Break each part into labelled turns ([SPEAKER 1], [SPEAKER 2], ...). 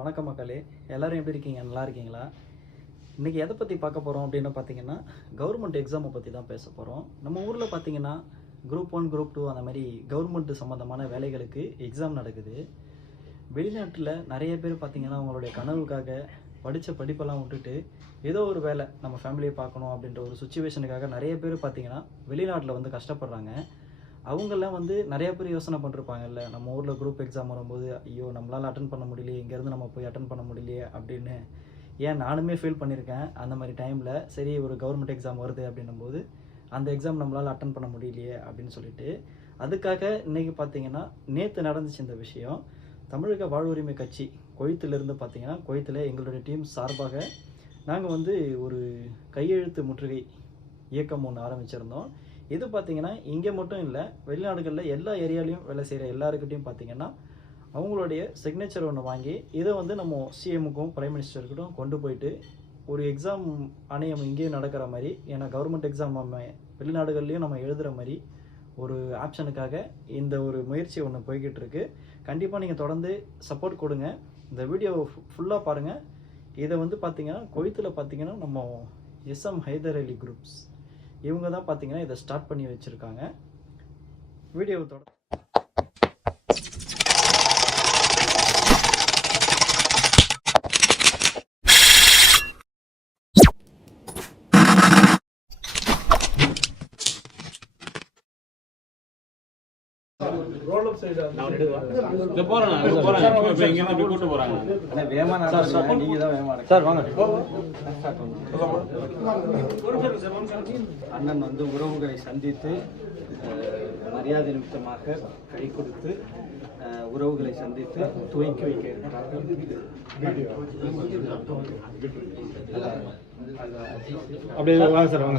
[SPEAKER 1] வணக்க மக்களே எல்லோரும் எப்படி இருக்கீங்க நல்லா இருக்கீங்களா இன்றைக்கி எதை பற்றி பார்க்க போகிறோம் அப்படின்னு பார்த்தீங்கன்னா கவர்மெண்ட் எக்ஸாமை பற்றி தான் பேச போகிறோம் நம்ம ஊரில் பார்த்தீங்கன்னா குரூப் ஒன் குரூப் டூ அந்த மாதிரி கவர்மெண்ட் சம்மந்தமான வேலைகளுக்கு எக்ஸாம் நடக்குது வெளிநாட்டில் நிறைய பேர் பார்த்திங்கன்னா அவங்களுடைய கனவுக்காக படித்த படிப்பெல்லாம் விட்டுட்டு ஏதோ ஒரு வேலை நம்ம ஃபேமிலியை பார்க்கணும் அப்படின்ற ஒரு சுச்சுவேஷனுக்காக நிறைய பேர் பார்த்திங்கன்னா வெளிநாட்டில் வந்து கஷ்டப்படுறாங்க அவங்கெல்லாம் வந்து நிறைய பேர் யோசனை பண்ணிருப்பாங்கல்ல நம்ம ஊரில் குரூப் எக்ஸாம் வரும்போது ஐயோ நம்மளால் அட்டன் பண்ண முடியலையே இங்கேருந்து நம்ம போய் அட்டன் பண்ண முடியலையே அப்படின்னு ஏன் நானுமே ஃபீல் பண்ணியிருக்கேன் அந்த மாதிரி டைமில் சரி ஒரு கவர்மெண்ட் எக்ஸாம் வருது அப்படின்னும் போது அந்த எக்ஸாம் நம்மளால் அட்டன் பண்ண முடியலையே அப்படின்னு சொல்லிட்டு அதுக்காக இன்றைக்கி பார்த்தீங்கன்னா நேற்று நடந்துச்சு இந்த விஷயம் தமிழக வாழ்வுரிமை கட்சி கொய்த்துலேருந்து பார்த்தீங்கன்னா கொய்த்தில் எங்களுடைய டீம் சார்பாக நாங்கள் வந்து ஒரு கையெழுத்து முற்றுகை இயக்கம் ஒன்று ஆரம்பிச்சிருந்தோம் இது பார்த்தீங்கன்னா இங்கே மட்டும் இல்லை வெளிநாடுகளில் எல்லா ஏரியாலையும் வேலை செய்கிற எல்லாருக்கிட்டையும் பார்த்தீங்கன்னா அவங்களுடைய சிக்னேச்சர் ஒன்று வாங்கி இதை வந்து நம்ம சிஎமுக்கும் பிரைம் மினிஸ்டருக்கிட்டும் கொண்டு போயிட்டு ஒரு எக்ஸாம் ஆணையம் இங்கேயும் நடக்கிற மாதிரி ஏன்னா கவர்மெண்ட் எக்ஸாம் நம்ம வெளிநாடுகள்லேயும் நம்ம எழுதுகிற மாதிரி ஒரு ஆப்ஷனுக்காக இந்த ஒரு முயற்சி ஒன்று போய்கிட்டு இருக்கு கண்டிப்பாக நீங்கள் தொடர்ந்து சப்போர்ட் கொடுங்க இந்த வீடியோ ஃபுல்லாக பாருங்கள் இதை வந்து பார்த்தீங்கன்னா கொய்த்தில் பார்த்தீங்கன்னா நம்ம எஸ்எம் ஹைதர் அலி குரூப்ஸ் இவங்க தான் பார்த்தீங்கன்னா இதை ஸ்டார்ட் பண்ணி வச்சுருக்காங்க வீடியோ தொடர் அண்ணன் வந்து உறவுகளை சந்தித்து மரியாதை நிமித்தமாக கை கொடுத்து உறவுகளை சந்தித்து துவக்கி வைக்க இருக்கிறார்கள் அப்படியே வாங்க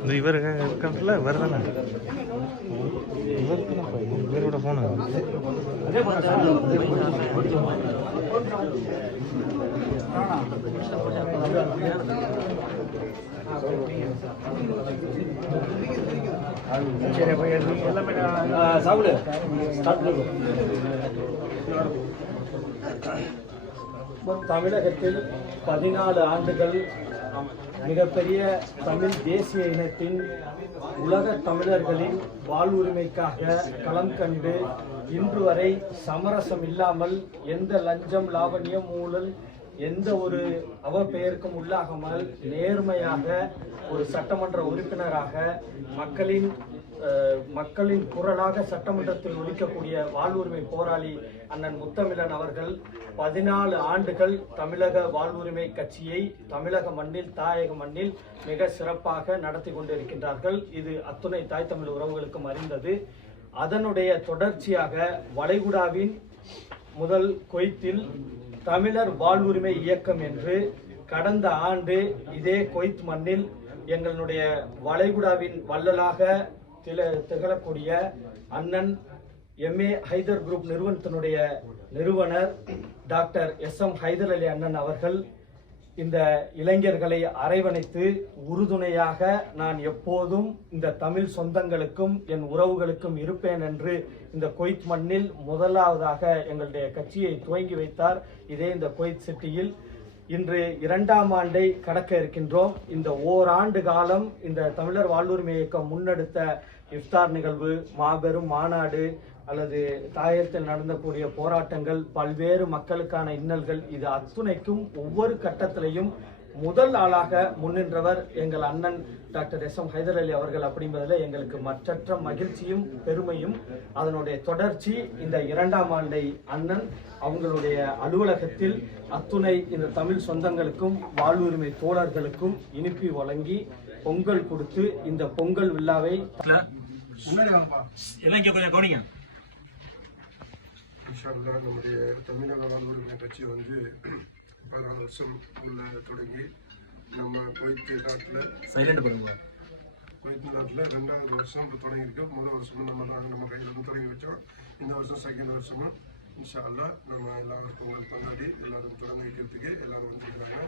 [SPEAKER 2] இந்த இவர் இருக்கான்ல இவர் தானே இவருக்கு இவரோட ஃபோனு கஷ்டப்பட்டு
[SPEAKER 3] தமிழகத்தில் பதினாலு ஆண்டுகள் மிகப்பெரிய தமிழ் தேசிய இனத்தின் உலக தமிழர்களின் வாழ்வுரிமைக்காக களம் கண்டு இன்று வரை சமரசம் இல்லாமல் எந்த லஞ்சம் லாவணியம் ஊழல் எந்த ஒரு அவ பெயருக்கும் உள்ளாகாமல் நேர்மையாக ஒரு சட்டமன்ற உறுப்பினராக மக்களின் மக்களின் குரலாக சட்டமன்றத்தில் ஒழிக்கக்கூடிய வாழ்வுரிமை போராளி அண்ணன் முத்தமிழன் அவர்கள் பதினாலு ஆண்டுகள் தமிழக வாழ்வுரிமை கட்சியை தமிழக மண்ணில் தாயக மண்ணில் மிக சிறப்பாக நடத்தி கொண்டிருக்கின்றார்கள் இது அத்துணை தாய் தமிழ் உறவுகளுக்கும் அறிந்தது அதனுடைய தொடர்ச்சியாக வளைகுடாவின் முதல் கொய்த்தில் தமிழர் வாழ்வுரிமை இயக்கம் என்று கடந்த ஆண்டு இதே கொய்த் மண்ணில் எங்களுடைய வளைகுடாவின் வள்ளலாக தில திகழக்கூடிய அண்ணன் எம்ஏ ஹைதர் குரூப் நிறுவனத்தினுடைய நிறுவனர் doctor S M Haidar Ali அண்ணன் அவர்கள் இந்த இளைஞர்களை அரவணைத்து உறுதுணையாக நான் எப்போதும் இந்த தமிழ் சொந்தங்களுக்கும் என் உறவுகளுக்கும் இருப்பேன் என்று இந்த கொய்த் மண்ணில் முதலாவதாக எங்களுடைய கட்சியை துவங்கி வைத்தார் இதே இந்த கொய்த் சிட்டியில் இன்று இரண்டாம் ஆண்டை கடக்க இருக்கின்றோம் இந்த ஓராண்டு காலம் இந்த தமிழர் வாழ்வுரிமை இயக்கம் முன்னெடுத்த இஃப்தார் நிகழ்வு மாபெரும் மாநாடு அல்லது தாயத்தில் நடந்தக்கூடிய போராட்டங்கள் பல்வேறு மக்களுக்கான இன்னல்கள் இது அத்துணைக்கும் ஒவ்வொரு கட்டத்திலையும் முதல் ஆளாக முன்னின்றவர் எங்கள் அண்ணன் doctor S M Haidar Ali அவர்கள் அப்படிங்கிறதுல எங்களுக்கு மற்றற்ற மகிழ்ச்சியும் பெருமையும் அதனுடைய தொடர்ச்சி இந்த இரண்டாம் ஆண்டை அண்ணன் அவங்களுடைய அலுவலகத்தில் அத்துணை இந்த தமிழ் சொந்தங்களுக்கும் வாழ்வுரிமை தோழர்களுக்கும் இனிப்பி வழங்கி பொங்கல் கொடுத்து இந்த பொங்கல் விழாவை
[SPEAKER 4] தமிழக வாழ்வுரிமை கட்சி வந்து பதினாலு வருஷம் உள்ள தொடங்கி நம்ம குவைத்து நாட்டில் சைலண்ட் பண்ணுங்க குவைத்து நாட்டில் ரெண்டாவது வருஷம் இப்போ தொடங்கியிருக்கோம் முதல் வருஷமும் நம்ம நாங்கள் நம்ம கையில் வந்து தொடங்கி வச்சோம் இந்த வருஷம் செகண்ட் வருஷமும் இன்ஷால்லா நம்ம எல்லாருக்கும் பொங்கல் கொண்டாடி எல்லாரும் தொடங்கி வைக்கிறதுக்கு எல்லாரும் வந்துருக்கிறாங்க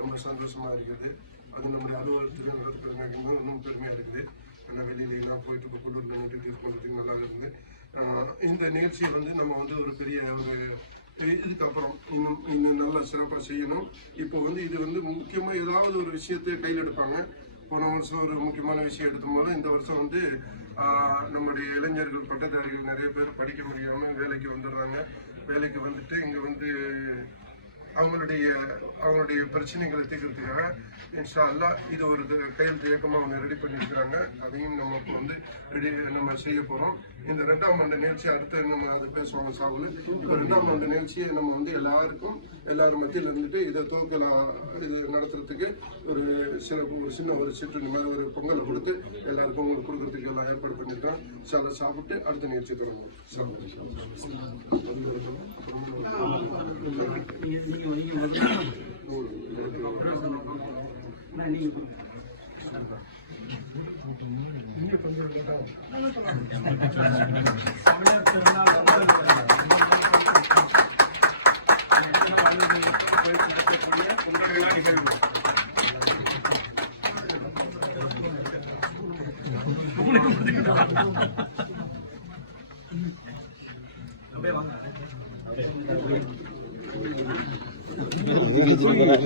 [SPEAKER 4] ரொம்ப சந்தோஷமா இருக்குது அது நம்முடைய அலுவலகத்துக்கு நடத்துறதுனால இன்னும் பெருமையாக இருக்குது ஏன்னா வெளியிலாம் போயிட்டு இப்போ கொண்டு வந்து நின்றுட்டு பண்ணுறதுக்கு நல்லா இருந்து இந்த நிகழ்ச்சியை வந்து நம்ம வந்து ஒரு பெரிய ஒரு இதுக்கப்புறம் இன்னும் இன்னும் நல்லா சிறப்பாக செய்யணும் இப்போ வந்து இது வந்து முக்கியமாக ஏதாவது ஒரு விஷயத்த கையில் எடுப்பாங்க போன வருஷம் ஒரு முக்கியமான விஷயம் எடுத்த போது இந்த வருஷம் வந்து நம்முடைய இளைஞர்கள் பட்டதாரிகள் நிறைய பேர் படிக்க முடியாமல் வேலைக்கு வந்துடுறாங்க வேலைக்கு வந்துட்டு இங்கே வந்து அவங்களுடைய அவங்களுடைய பிரச்சனைகளை தீர்க்கிறதுக்காக இன்ஷா அல்லா இது ஒரு கையெழுத்து இயக்கமாக அவங்க ரெடி பண்ணியிருக்கிறாங்க அதையும் நம்ம இப்போ வந்து ரெடி நம்ம செய்ய போகிறோம் இந்த ரெண்டாம் ஆண்டு நிகழ்ச்சி அடுத்து நம்ம அதை பேசுவாங்க சாகுல இப்போ ரெண்டாம் ஆண்டு நிகழ்ச்சியை நம்ம வந்து எல்லாருக்கும் எல்லாரும் மத்தியில் இருந்துட்டு இதை தோக்கலாம் இது நடத்துறதுக்கு ஒரு சில ஒரு சின்ன ஒரு சிற்றுண்டி மாதிரி ஒரு பொங்கலை கொடுத்து எல்லாருக்கும் பொங்கல் கொடுக்கறதுக்கு எல்லாம் ஏற்பாடு பண்ணிட்டோம் சில சாப்பிட்டு அடுத்த நிகழ்ச்சி தொடங்கும் சாப்பிட்டு நீங்க ஒதுங்கி முதல்ல நீங்க உங்களுக்கு